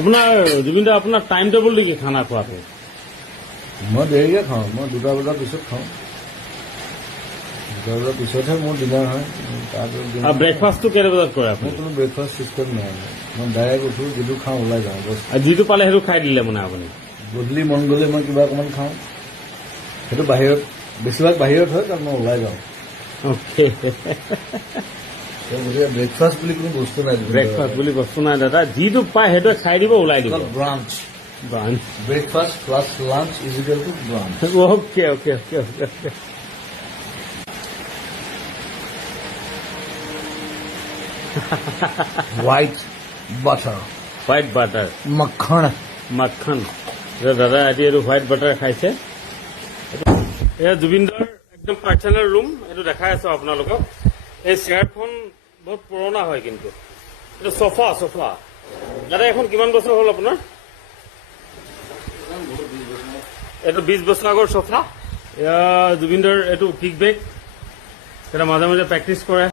আপোনাৰ জুবিন দা আপোনাৰ time table নেকি খানা খোৱাটো? মই দেৰিকে খাওঁ, মই 2টা বজাৰ পিছত খাওঁ। 2টা বজাৰ পিছতহে মোৰ ডিনাৰ হয়। আৰু ব্ৰেকফাষ্টটো কেইটা বজাত কৰে আপুনি? মোৰ কোনো ব্ৰেকফাষ্ট চিষ্টেম নাই। মই ডাইৰেক্ট উঠো, যিটো খাওঁ ওলাই যাওঁ বছ। আৰু যিটো পালে সেইটো খাই দিলে মানে আপুনি? গধূলি মন গ'লে মই কিবা অকণমান খাওঁ, সেইটো বাহিৰত, বেছিভাগ বাহিৰত হয়, কাৰণ মই ওলাই যাওঁ। অ'কে, গতিকে ব্ৰেকফাষ্ট বুলি কোনো বস্তু নাই। ব্ৰেকফাষ্ট বুলি বস্তু নাই দাদা, যিটো পায় সেইটোৱে খাই দিব, ওলাই দিব। Brunch, breakfast plus lunch is equal to brunch. Okay okay okay okay okay. White butter, white butter, মক্খন। মাখন। দাদা আজি এইটো হোৱাইট বাটাৰ খাইছে। এয়া জুবিনদাৰ একদম পাৰ্চনেল ৰুম, এইটো দেখাই আছো আপোনালোকক। এই চেয়াৰখন বহুত পুৰণা হয়, কিন্তু এইটো চফা। দাদা এখন কিমান বছৰ হ'ল আপোনাৰ? এইটো 20 বছৰ আগৰ চফা। এয়া জুবিনদাৰ এইটো কিক বেগ, এটা মাজে মাজে প্ৰেক্টিচ কৰে।